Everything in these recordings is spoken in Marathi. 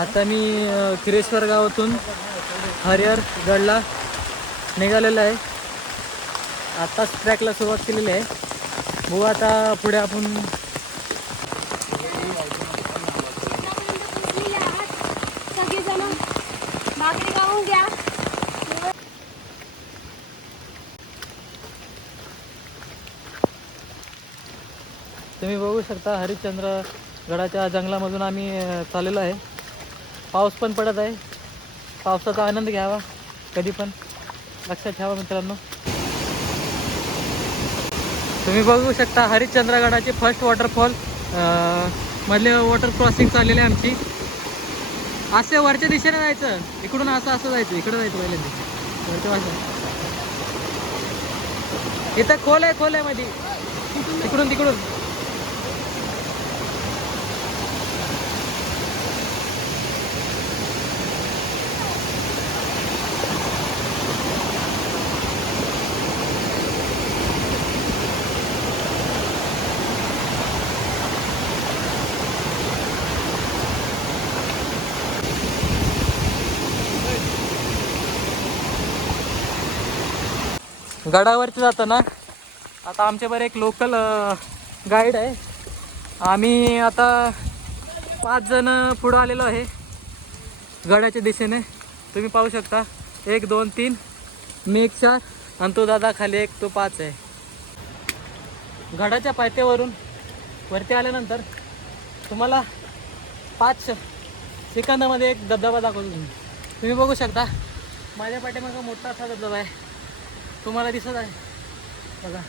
आता मी खिरेश्वर गावातून हरिहरगडला निघालेला आहे. आत्ताच ट्रॅकला सुरुवात केलेली आहे. बघू आता पुढे आपण तुम्ही बघू शकता हरिश्चंद्र गडाच्या जंगलामधून आम्ही चाललेलो आहे. पाऊस पण पडत आहे. पावसाचा आनंद घ्यावा कधी पण, लक्षात ठेवा मित्रांनो. तुम्ही बघू शकता हरिश्चंद्रगडाचे फर्स्ट वॉटरफॉल मधले वॉटर क्रॉसिंग चाललेली आहे आमची. असे वरच्या दिशेने जायचं, इकडून असं जायचं, इकडं जायचं पहिल्यांदा वरच्या बाजूला. इथं खोल आहे मध्ये, तिकडून गडावरती जाताना आता आमच्याबरोबर एक लोकल गाईड आहे. आम्ही आता 5 जण पुढं आलेलो आहे गडाच्या दिशेने. तुम्ही पाहू शकता 1 2 3, मी 1 4 आणि तो दादा खाली 1, तो 5 आहे. गडाच्या पायथ्यावरून वरती आल्यानंतर तुम्हाला 5 सेकंदामध्ये एक धबधबा दाखवतो. तुम्ही बघू शकता माझ्या पाठीमागं मोठा असा धबधबा आहे, तुम्हाला दिसत आहे बघा.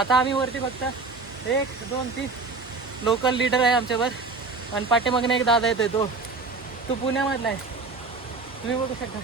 आता आम्ही वरती फक्त 1 2 3 लोकल लीडर आहे आमच्यावर आणि पाठीमागने एक दादा येतोय, तो पुण्यामधला आहे. तुम्ही बघू शकता.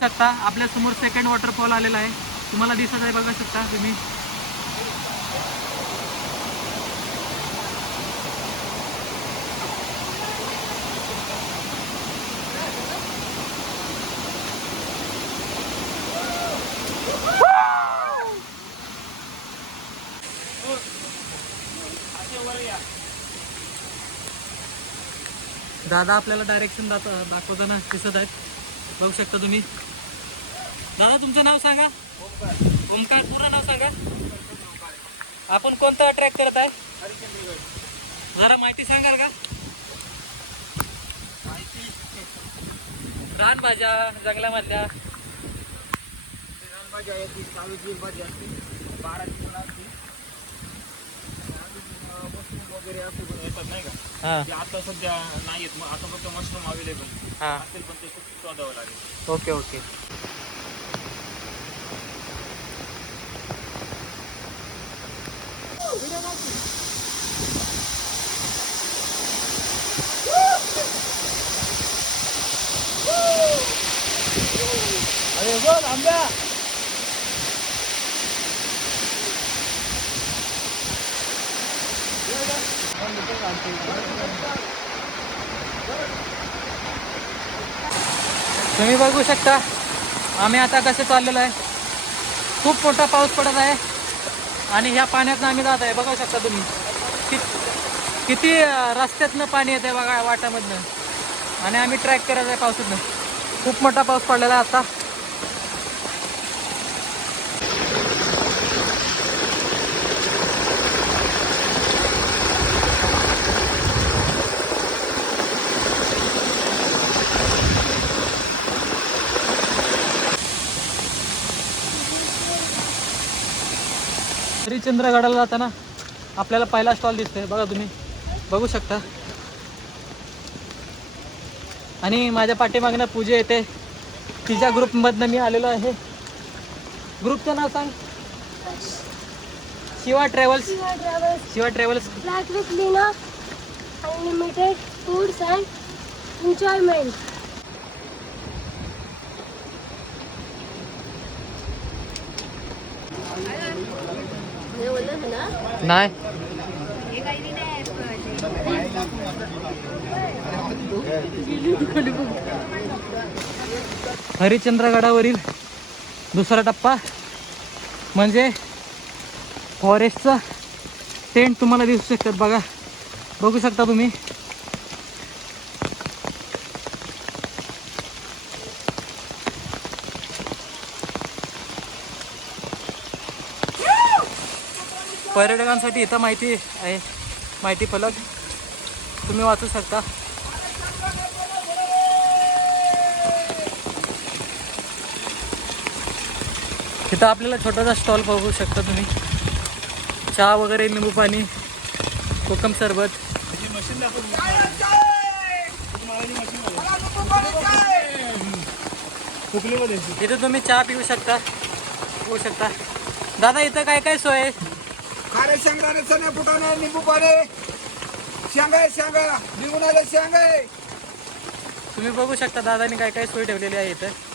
शकता आपल्या समोर सेकंड वॉटरफॉल आलेला आहे, तुम्हाला दिसत आहे बघा शकता तुम्ही. दादा आपल्याला डायरेक्शन दाखवताना दिसत आहेत, बघू शकता तुम्ही. दादा तुमचं नाव सांगा. ओमकार. पूर्ण नाव सांगा. आपण कोणता ट्रॅक करत आहे? जरा माहिती सांगाल का? रानभाज्या जंगलामधल्या रानभाज्या आहेत, 22 भाज्या असतील, 12 असतील वगैरे असं येतात नाही का. आता सध्या नाही येत, मग आता फक्त मशरूम अवेलेबल असेल, पण ते खूप शोधावं लागेल. Okay okay. अरे बोल आंब्या. तुम्ही बघू शकता आम्ही आता कसं चाललेलो आहे. खूप मोठा पाऊस पडत आहे आणि ह्या पाण्यातनं आम्ही जात आहे. बघू शकता तुम्ही किती रस्त्यातनं पाणी येते बघा वाटामधनं आणि आम्ही ट्रॅक करत आहे पावसातनं. खूप मोठा पाऊस पडलेला आहे आता. हरिश्चंद्रगडाला जाताना आपल्याला पहिला स्टॉल दिसतोय बघा तुम्ही बघू शकता. आणि माझ्या पाठीमागनं पूजा येते. तिच्या ग्रुपमधनं मी आलेलो आहे. ग्रुपचं नाव सांग. Shiva travels. Shiva travels. Black with Lina, unlimited foods and enjoyment. नाही हरिश्चंद्रगडावरील दुसरा टप्पा म्हणजे फॉरेस्टचा टेंट तुम्हाला दिसू शकतात बघा. बघू शकता तुम्ही. पर्यटकांसाठी इथं माहिती आहे. माहिती फलक तुम्ही वाचू शकता. तिथं आपल्याला छोटासा स्टॉल बघू शकता तुम्ही. चहा वगैरे, लिंबू पाणी, कोकम सरबत. इथं तुम्ही चहा पिऊ शकता. होऊ शकता. दादा इथं काय काय सोय आहे? खारे शेंगदाणे, चणे, फुटाणे, निंबू पाणी, शेंगा शेंगा निघून आले शेंगा. तुम्ही बघू शकता दादानी काय काय सोय ठेवलेली आहे इथं.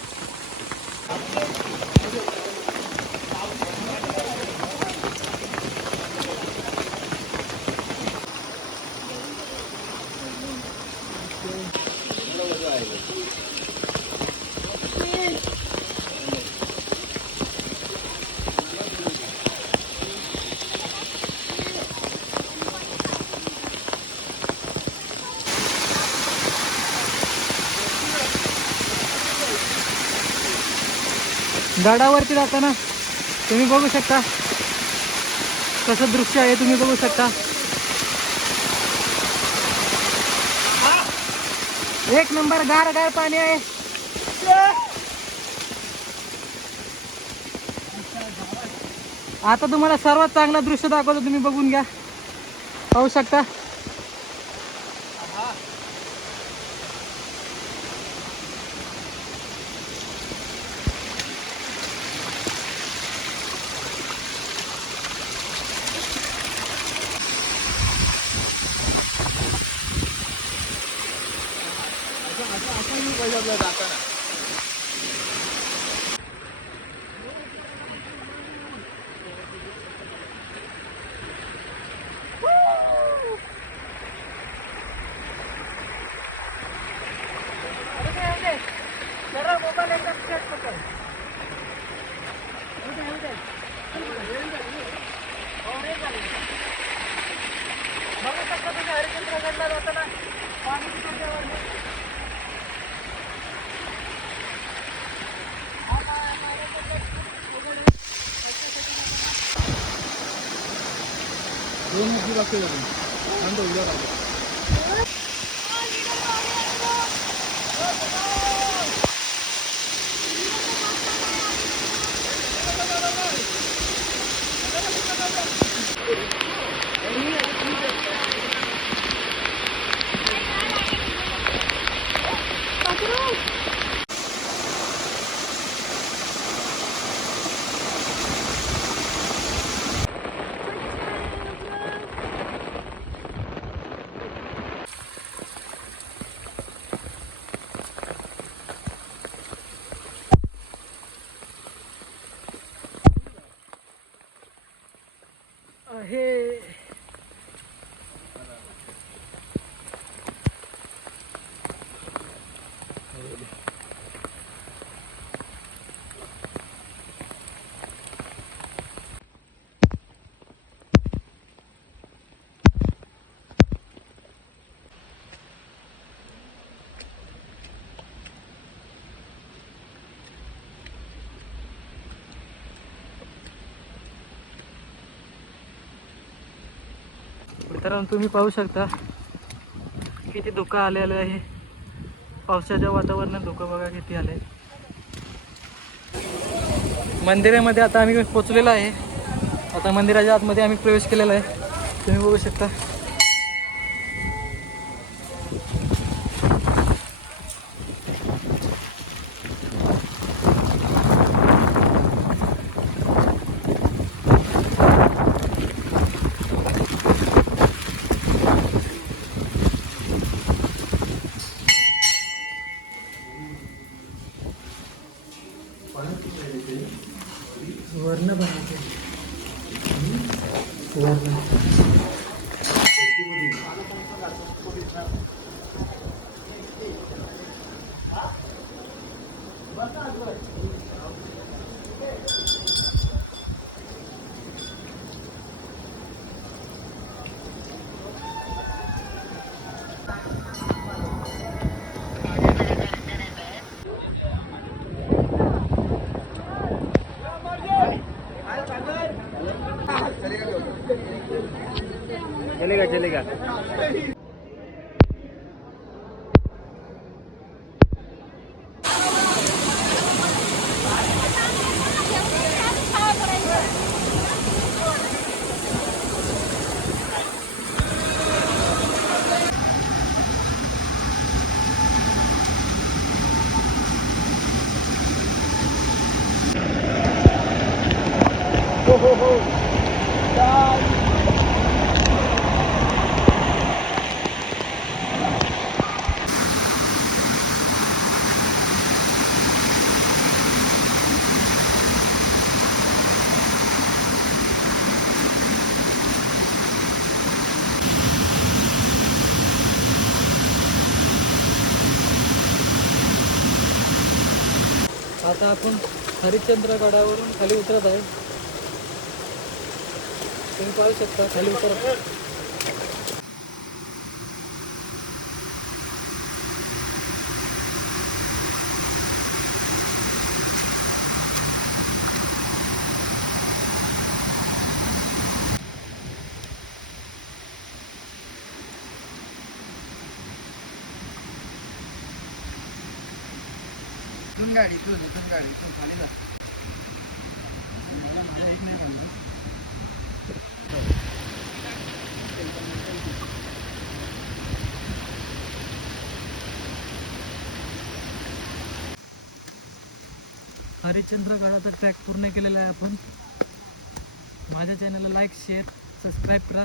गडावरती जाताना तुम्ही बघू शकता कसं दृश्य आहे. तुम्ही बघू शकता. एक नंबर गार गार पाणी आहे. आता तुम्हाला सर्वात चांगलं दृश्य दाखवतो. तुम्ही बघून घ्या. पाहू शकता. हे मित्रांनो तुम्ही पाहू शकता किती धुकं आलेलं आहे. पावसाच्या वातावरणात धुकं बघा किती आले. मंदिरामध्ये आता आम्ही पोचलेलो आहे. आता मंदिराच्या आतमध्ये आम्ही प्रवेश केलेला आहे. तुम्ही बघू शकता. वर्ण बनवते वर्ण. चलेगा चलेगा. आता आपण हरिश्चंद्रगडावरून खाली उतरत आहे. तुम्ही पाहू शकता खाली उतरत. इथून गाडी इथून खाली जा. हरिश्चंद्रगडाचा ट्रॅक पूर्ण केलेला आहे आपण. माझ्या चॅनलला लाईक शेअर सबस्क्राईब करा.